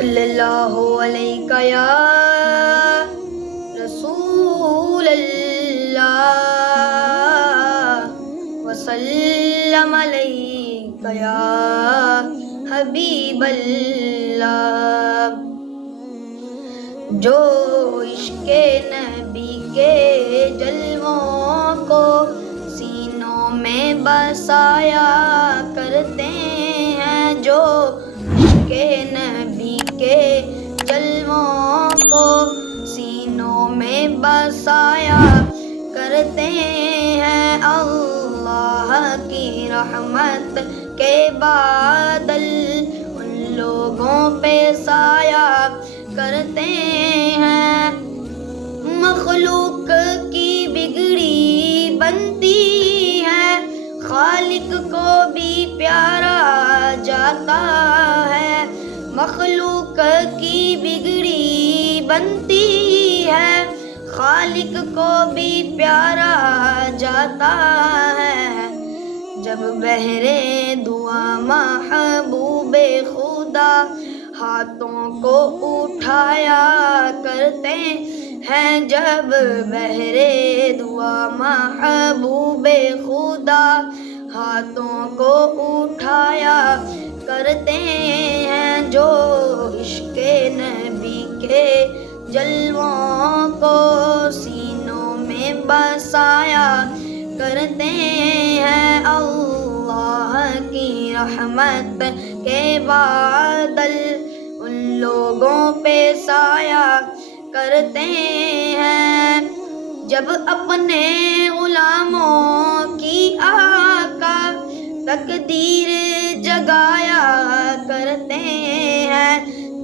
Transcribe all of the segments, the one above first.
صلی اللہ علیہ یا رسول اللہ وسلم علیہ یا حبیب اللہ۔ جو عشق نبی کے جلووں کو سینوں میں بسایا کرتے ہیں، جو عشق نبی کے جلووں کو سینوں میں بسایا کرتے ہیں، اللہ کی رحمت کے بادل ان لوگوں پہ سایہ کرتے ہیں۔ مخلوق کی بگڑی بنتی ہے، خالق کو بھی پیارا جاتا ہے۔ مخلوق کی بگڑی بنتی ہے، خالق کو بھی پیارا جاتا ہے۔ جب بہرے دعا محبوب خدا ہاتھوں کو اٹھایا کرتے ہیں، جب بہرے دعا محبوب خدا ہاتھوں کو اٹھایا کرتے ہیں، جو عشق نبی کے جلووں کو سینوں میں بسایا کرتے ہیں، اللہ کی رحمت کے بادل ان لوگوں پہ سایہ کرتے ہیں۔ جب اپنے غلاموں کی آقا تقدیر جگایا کرتے ہیں،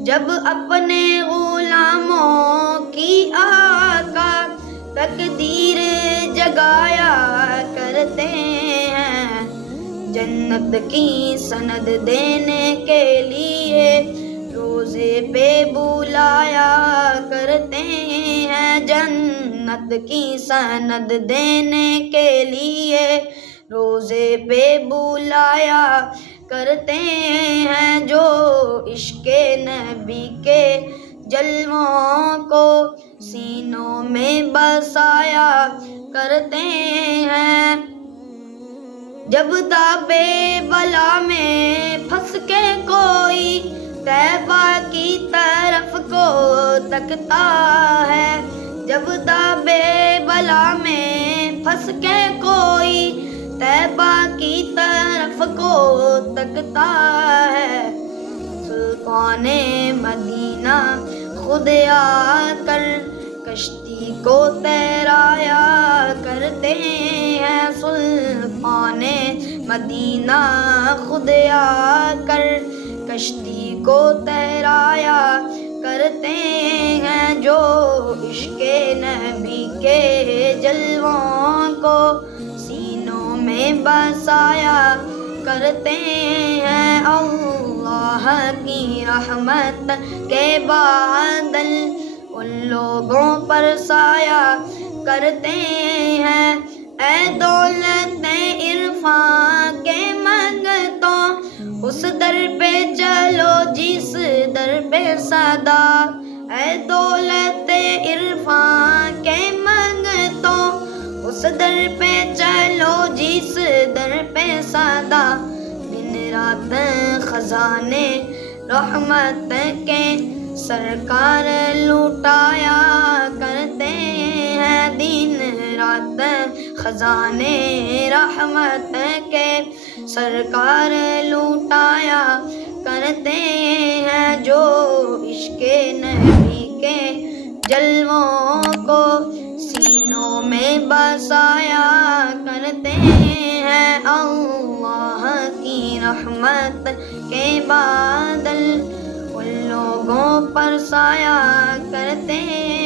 جب اپنے غلاموں کی آقا تقدیر جگایا کرتے ہیں، جنت کی سند دینے کے لیے روزے پہ بلایا کرتے ہیں، جنت کی سند دینے کے لیے روزے پہ بلایا کرتے ہیں، جو عشق نبی کے جلووں کو سینوں میں بسایا کرتے ہیں۔ جب دابے بلا میں پھنس کے کوئی طیبہ کی طرف کو تکتا ہے، جب دابے بلا میں پھنس کے کوئی طیبہ کی طرف کو تکتا ہے، سلطان مدینہ خود آ کر کشتی کو تیرایا کرتے ہیں، سلطان مدینہ خود آ کر کشتی کو تیرایا کرتے ہیں، جو عشق نبی کے جلووں کو سینوں میں بسایا کرتے ہیں، اللہ کی رحمت کے بادل ان لوگوں پر سایہ کرتے ہیں۔ اے دولت عرفاں کے منگتوں اس در پہ چلو جس در پہ صدا، اے دولت عرفاں کے منگتوں اس در پہ چلو جس در پہ صدا، دن رات خزانے رحمت کے سرکار لوٹایا کرتے ہیں، دن رات خزانے رحمت کے سرکار لوٹایا کرتے ہیں، جو عشق نبی کے جلووں کو سینوں میں بسایا کرتے ہیں، اللہ کی رحمت کے بادل ان لوگوں پر سایہ کرتے ہیں۔